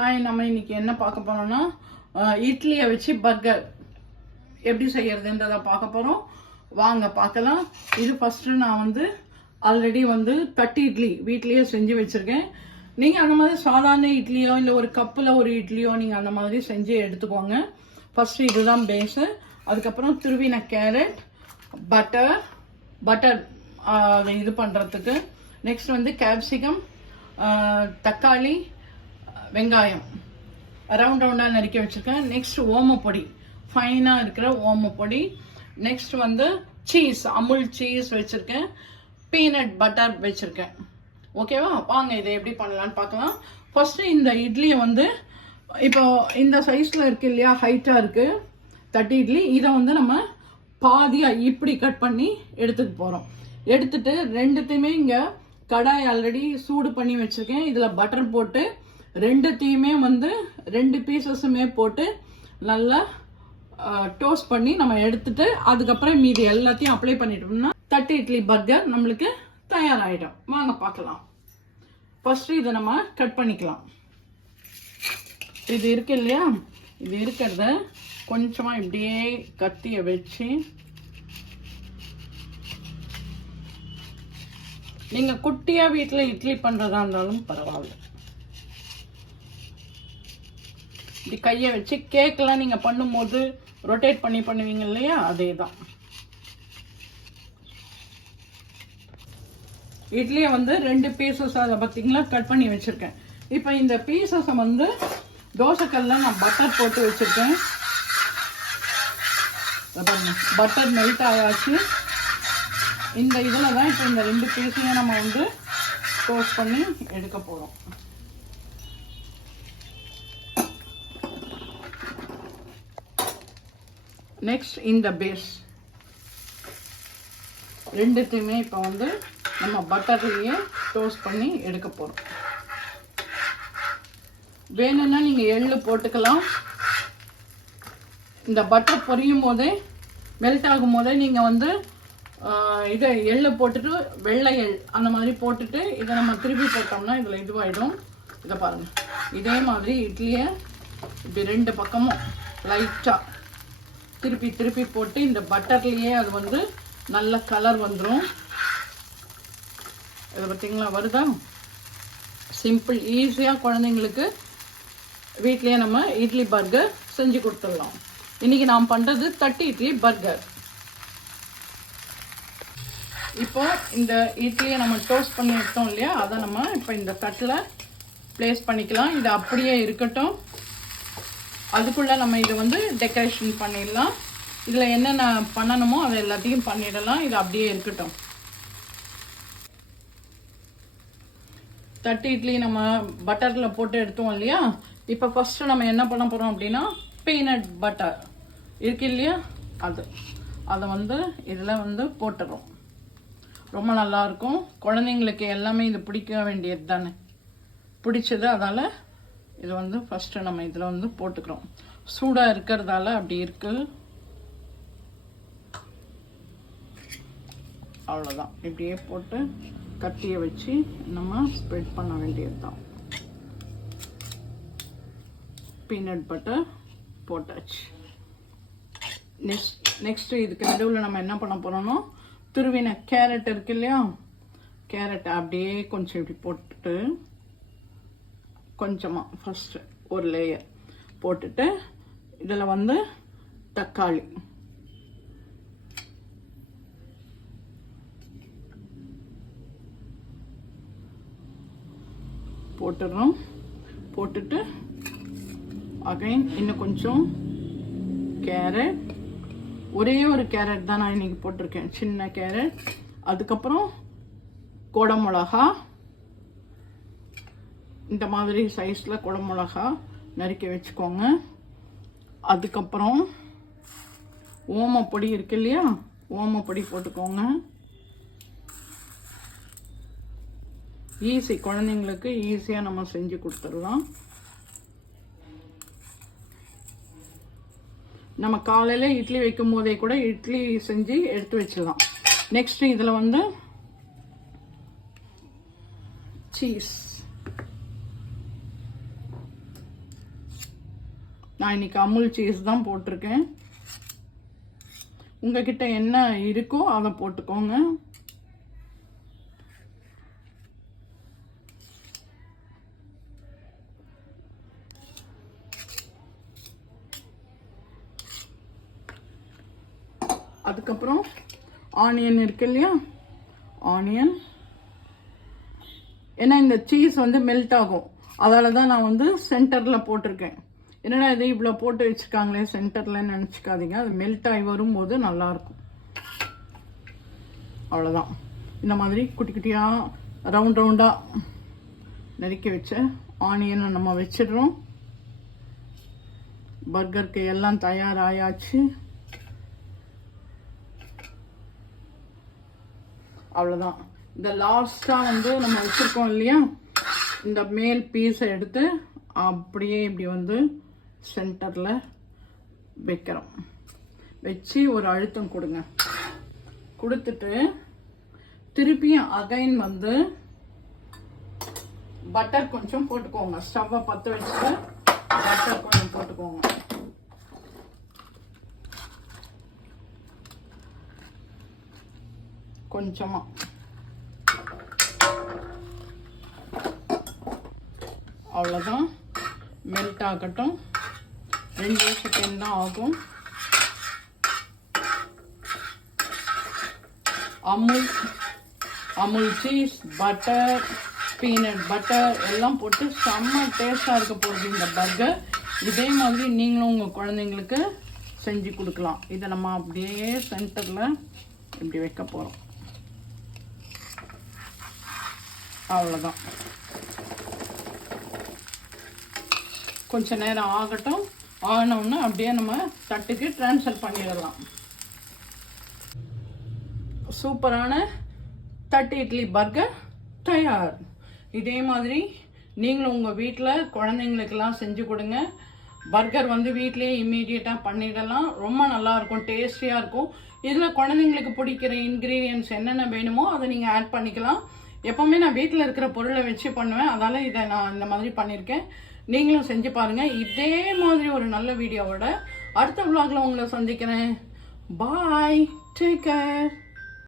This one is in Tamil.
ஹாய், நம்ம இன்னைக்கு என்ன பார்க்க போறோம்னா இட்லியை வச்சு பர்கர் எப்படி செய்யறதுன்றதை பார்க்க போறோம். வாங்க பார்க்கலாம். இது ஃபர்ஸ்ட் நான் வந்து ஆல்ரெடி வந்து தட்டு இட்லி வீட்லயே செஞ்சு வச்சிருக்கேன். நீங்க அந்த மாதிரி சாதாரண இட்லியோ இல்லை ஒரு கப்பில் ஒரு இட்லியோ நீங்க அந்த மாதிரி செஞ்சு எடுத்துக்கோங்க. ஃபர்ஸ்ட் இதுதான் பேஸு. அதுக்கப்புறம் துருவின கேரட், பட்டர் இது பண்ணுறதுக்கு. நெக்ஸ்ட் வந்து கேப்சிகம், தக்காளி, வெங்காயம் ரவுண்டாக நறுக்கி வச்சுருக்கேன். நெக்ஸ்ட் ஓமப்பொடி, ஃபைனாக இருக்கிற ஓமப்பொடி. நெக்ஸ்ட் வந்து சீஸ், அமுல் சீஸ் வச்சுருக்கேன். பீனட் பட்டர் வச்சுருக்கேன். ஓகேவா? வாங்க இதை எப்படி பண்ணலான்னு பார்க்கலாம். ஃபர்ஸ்ட் இந்த இட்லியை வந்து இப்போ இந்த சைஸில் இருக்கு இல்லையா, ஹைட்டாக இருக்குது தட்டு இட்லி. இதை வந்து நம்ம பாதியாக இப்படி கட் பண்ணி எடுத்துக்க போகிறோம். எடுத்துட்டு ரெண்டுத்தையுமே இங்கே கடாய் ஆல்ரெடி சூடு பண்ணி வச்சுருக்கேன். இதில் பட்டர் போட்டு ரெண்டுத்தையுமே வந்து 2 பீசஸுமே போட்டு நல்லா டோஸ்ட் பண்ணி நம்ம எடுத்துட்டு அதுக்கப்புறம் மீதி எல்லாத்தையும் அப்ளை பண்ணிட்டோம்னா தட்டு இட்லி பர்கர் நம்மளுக்கு தயாராகிடும். வாங்க பார்க்கலாம். ஃபர்ஸ்ட் இதை நம்ம கட் பண்ணிக்கலாம். இது இருக்கு இல்லையா, இது இருக்கிறத கொஞ்சமாக இப்படியே கத்தியை வச்சு நீங்கள் குட்டியாக வீட்டில் இட்லி பண்ணுறதா இருந்தாலும் பரவாயில்ல. இப்படி கையை வச்சு கேக்கெல்லாம் நீங்கள் பண்ணும்போது ரொட்டேட் பண்ணி பண்ணுவீங்க இல்லையா, அதே தான். இட்லியை வந்து 2 பீசஸ் அதை பார்த்தீங்களா கட் பண்ணி வச்சுருக்கேன். இப்போ இந்த பீசஸை வந்து தோசைக்கல்ல நான் பட்டர் போட்டு வச்சுருக்கேன். பட்டர் மெல்ட் ஆயாச்சு. இந்த இதில் தான் இப்போ இந்த 2 பீஸையும் நம்ம வந்து டோஸ்ட் பண்ணி எடுக்க போகிறோம். நெக்ஸ்ட் இந்த பேஸ் ரெண்டுத்தையுமே இப்போ வந்து நம்ம பட்டர்லேயே டோஸ்ட் பண்ணி எடுக்க போகிறோம். வேணும்னா நீங்கள் எள்ளு போட்டுக்கலாம். இந்த பட்டர் பொரியும் போதே மெல்ட் ஆகும் போதே நீங்கள் வந்து இதை எள்ளு போட்டுட்டு வெள்ளை எள் அந்த மாதிரி போட்டுட்டு இதை நம்ம திருப்பி போட்டோம்னா இதில் இதுவாகிடும். இதை பாருங்கள், இதே மாதிரி இட்லியை இப்படி 2 பக்கமும் லைட்டாக திருப்பி போட்டு இந்த பட்டர்லேயே அது வந்து நல்ல கலர் வந்துடும். இதை பார்த்தீங்களா வருதா? சிம்பிள், ஈஸியாக குழந்தைங்களுக்கு வீட்லேயே நம்ம இட்லி பர்கர் செஞ்சு கொடுத்துடலாம். இன்றைக்கி நாம் பண்ணுறது தட்டு இட்லி பர்கர். இப்போ இந்த இட்லியை நம்ம டோஸ்ட் பண்ணி எடுத்தோம் இல்லையா, அதை நம்ம இப்போ இந்த தட்டில் ப்ளேஸ் பண்ணிக்கலாம். இது அப்படியே இருக்கட்டும். அதுக்குள்ளே நம்ம இதை வந்து டெக்கரேஷன் பண்ணிடலாம். இதில் என்னென்ன பண்ணணுமோ அதை எல்லாத்தையும் பண்ணிடலாம். இது அப்படியே இருக்கட்டும். தட்டு இட்லி நம்ம பட்டரில் போட்டு எடுத்தோம் இல்லையா, இப்போ ஃபஸ்ட்டு நம்ம என்ன பண்ண போகிறோம் அப்படின்னா பீனட் பட்டர் இருக்கு இல்லையா, அதை வந்து இதில் வந்து போட்டுறோம். ரொம்ப நல்லாயிருக்கும். குழந்தைங்களுக்கு எல்லாமே இது பிடிக்க வேண்டியது தானே, பிடிச்சது. அதால் இது வந்து ஃபஸ்ட்டு நம்ம இதில் வந்து போட்டுக்கிறோம். சூடாக இருக்கிறதால அப்படி இருக்கு. அவ்வளோதான். இப்படியே போட்டு கத்தியை வச்சு நம்ம ஸ்ப்ரெட் பண்ண வேண்டியது தான். பீனட் பட்டர் போட்டாச்சு. நெக்ஸ்ட்டு இதுக்கு நடுவில் நம்ம என்ன பண்ண போகிறோம்னா துருவின கேரட் இருக்கு இல்லையா, கேரட்டை அப்படியே கொஞ்சம் இப்படி போட்டுட்டு கொஞ்சமாக ஃபஸ்ட்டு ஒரு லேயர் போட்டுட்டு இதில் வந்து தக்காளி போட்டுடுறோம். போட்டுட்டு அகைன் இன்னும் கொஞ்சம் கேரட், ஒரே ஒரு கேரட் தான் நான் இன்னைக்கு போட்டிருக்கேன், சின்ன கேரட். அதுக்கப்புறம் குடமிளகா, இந்த மாதிரி சைஸில் குடமிளகா நறுக்கி வச்சுக்கோங்க. அதுக்கப்புறம் ஓமப்பொடி இருக்கு இல்லையா, ஓமப்பொடி போட்டுக்கோங்க. ஈஸி, குழந்தைங்களுக்கு ஈஸியாக நம்ம செஞ்சு கொடுத்துடலாம். நம்ம காலையில் இட்லி வைக்கும் போதே கூட இட்லி செஞ்சு எடுத்து வச்சிடலாம். நெக்ஸ்ட் இதில் வந்து சீஸ் நான் இன்னைக்கு அமுல் சீஸ் தான் போட்டிருக்கேன். உங்ககிட்ட என்ன இருக்கோ அதை போட்டுக்கோங்க. அதுக்கப்புறம் ஆனியன் இருக்கு இல்லையா, ஆனியன். ஏன்னா இந்த சீஸ் வந்து மெல்ட் ஆகும், அதால தான் நான் வந்து சென்டரில் போட்டிருக்கேன். என்னடா இது இவ்வளோ போட்டு வச்சுருக்காங்களே சென்டரில் நினச்சிக்காதீங்க, அது மெல்ட் ஆகி வரும்போது நல்லாயிருக்கும். அவ்வளோதான். இந்த மாதிரி குட்டி குட்டியாக ரவுண்டாக நறுக்கி வச்ச ஆனியனை நம்ம வச்சிடுறோம். பர்கருக்கு எல்லாம் தயாராயாச்சு. அவ்வளோதான். இந்த லாஸ்ட்டாக வந்து நம்ம வச்சுருக்கோம் இல்லையா, இந்த மேல் பீஸை எடுத்து அப்படியே இப்படி வந்து சென்டரில் வைக்கிறோம். வச்சு ஒரு அழுத்தம் கொடுங்க. கொடுத்துட்டு திருப்பியும் அகைன் வந்து பட்டர் கொஞ்சம் போட்டுக்கோங்க. ஸ்டவ்வை பற்ற வச்சுட்டு பட்டர் கொஞ்சம் போட்டுக்கோங்க. கொஞ்சமா. அவ்வளோதான். மெல்ட் ஆகட்டும். 2 செகண்ட் தான் ஆகும். Amul cheese, butter, peanut butter எல்லாம் போட்டு செம்ம டேஸ்டாக இருக்க போகுது இந்த பர்கர். இதே மாதிரி நீங்களும் உங்கள் குழந்தைங்களுக்கு செஞ்சு கொடுக்கலாம். இதை நம்ம அப்படியே சென்டரில் இப்படி வைக்க போகிறோம். அவ்வளோதான். கொஞ்ச நேரம் ஆகட்டும். ஆனோன்னு அப்படியே நம்ம தட்டுக்கு ட்ரான்ஸ்ஃபர் பண்ணிடலாம். சூப்பரான தட்டு இட்லி பர்கர் தயார். இதே மாதிரி நீங்களும் உங்கள் வீட்டில் குழந்தைங்களுக்கெல்லாம் செஞ்சு கொடுங்க. பர்கர் வந்து வீட்லேயே இம்மீடியட்டாக பண்ணிடலாம். ரொம்ப நல்லாயிருக்கும், டேஸ்டியாக இருக்கும். இதில் குழந்தைங்களுக்கு பிடிக்கிற இன்க்ரீடியன்ட்ஸ் என்னென்ன வேணுமோ அதை நீங்கள் ஆட் பண்ணிக்கலாம். எப்போவுமே நான் வீட்டில் இருக்கிற பொருளை வச்சு பண்ணுவேன், அதால் இதை நான் இந்த மாதிரி பண்ணியிருக்கேன். நீங்களும் செஞ்சு பாருங்கள். இதே மாதிரி ஒரு நல்ல வீடியோவோட அடுத்த vlogல உங்களை சந்திக்கிறேன். பாய், டேக் கேர்.